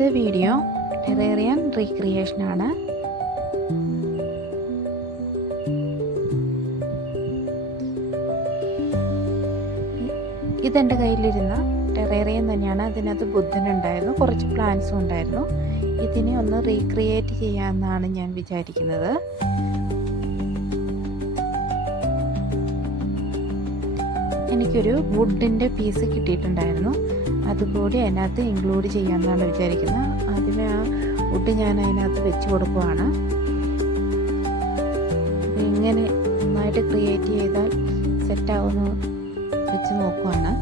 ഇന്നത്തെ വീഡിയോ ടെറേറിയൻ റീക്രിയേഷനാണ്. ഇതെൻ്റെ കയ്യിലിരുന്ന ടെറേറിയൻ തന്നെയാണ്. അതിനകത്ത് ബുദ്ധനുണ്ടായിരുന്നു, കുറച്ച് പ്ലാന്റ്സും ഉണ്ടായിരുന്നു. ഇതിനെ ഒന്ന് റീക്രിയേറ്റ് ചെയ്യാമെന്നാണ് ഞാൻ വിചാരിക്കുന്നത്. എനിക്കൊരു വുഡിൻ്റെ പീസ് കിട്ടിയിട്ടുണ്ടായിരുന്നു, അതുകൂടി അതിനകത്ത് ഇൻക്ലൂഡ് ചെയ്യാമെന്നാണ് വിചാരിക്കുന്നത്. ആദ്യമേ ആ വുഡ് ഞാൻ അതിനകത്ത് വെച്ച് കൊടുക്കുവാണ്. ഇങ്ങനെ നന്നായിട്ട് ക്രിയേറ്റ് ചെയ്താൽ സെറ്റാവുമെന്ന് വെച്ച് നോക്കുവാണ്.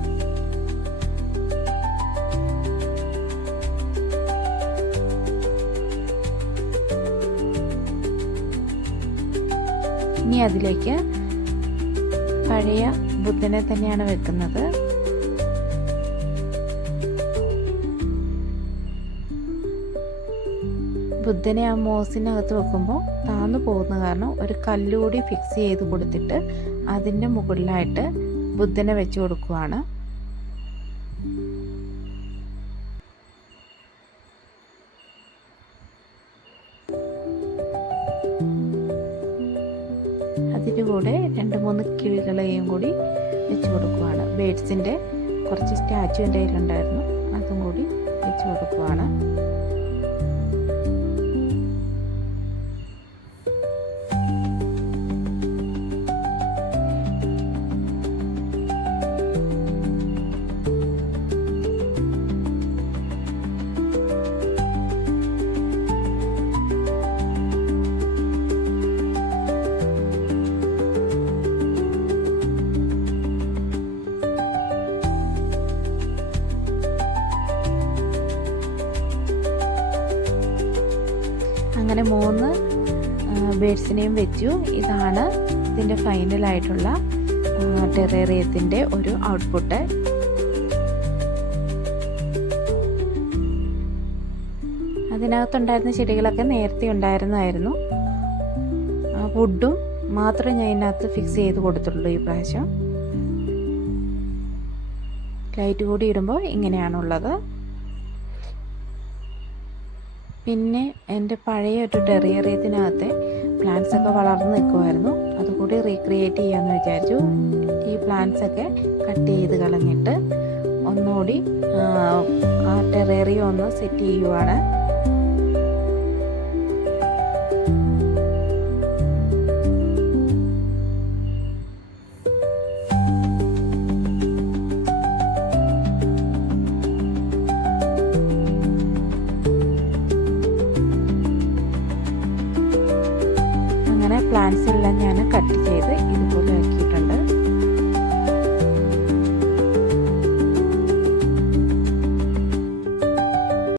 ഇനി അതിലേക്ക് പഴയ ബുദ്ധനെ തന്നെയാണ് വെക്കുന്നത്. ബുദ്ധനെ ആ മോസിനകത്ത് വെക്കുമ്പോൾ താന്നു പോകുന്ന കാരണം ഒരു കല്ലുകൂടി ഫിക്സ് ചെയ്ത് കൊടുത്തിട്ട് അതിൻ്റെ മുകളിലായിട്ട് ബുദ്ധനെ വെച്ച് കൊടുക്കുവാണ്. അതിൻ്റെ കൂടെ 2-3 കിളികളെയും കൂടി വെച്ച് കൊടുക്കുവാണ്. ബേഡ്സിൻ്റെ കുറച്ച് സ്റ്റാച്ചു എൻ്റെ കയ്യിലുണ്ടായിരുന്നു, അതും കൂടി വെച്ച് കൊടുക്കുവാണ്. അങ്ങനെ 3 ബേഡ്സിനെയും വെച്ചു. ഇതാണ് ഇതിൻ്റെ ഫൈനലായിട്ടുള്ള ടെറേറിയത്തിൻ്റെ ഒരു ഔട്ട്പുട്ട്. അതിനകത്തുണ്ടായിരുന്ന ചെടികളൊക്കെ നേരത്തെ ഉണ്ടായിരുന്നതായിരുന്നു. വുഡും മാത്രമേ ഞാൻ ഇതിനകത്ത് ഫിക്സ് ചെയ്ത് കൊടുത്തുള്ളൂ. ഈ പ്രാവശ്യം ലൈറ്റ് കൂടി ഇടുമ്പോൾ ഇങ്ങനെയാണുള്ളത്. പിന്നെ എൻ്റെ പഴയ ഒരു ടെറേറിയത്തിനകത്തെ പ്ലാന്റ്സൊക്കെ വളർന്ന് നിൽക്കുമായിരുന്നു, അതുകൂടി റീക്രിയേറ്റ് ചെയ്യാമെന്ന് വിചാരിച്ചു. ഈ പ്ലാന്റ്സൊക്കെ കട്ട് ചെയ്ത് കളഞ്ഞിട്ട് ഒന്നുകൂടി ആ ടെറേറിയം ഒന്ന് സെറ്റ് ചെയ്യുവാണ്. പ്ലാന്റ്സ് എല്ലാം ഞാൻ കട്ട് ചെയ്തു.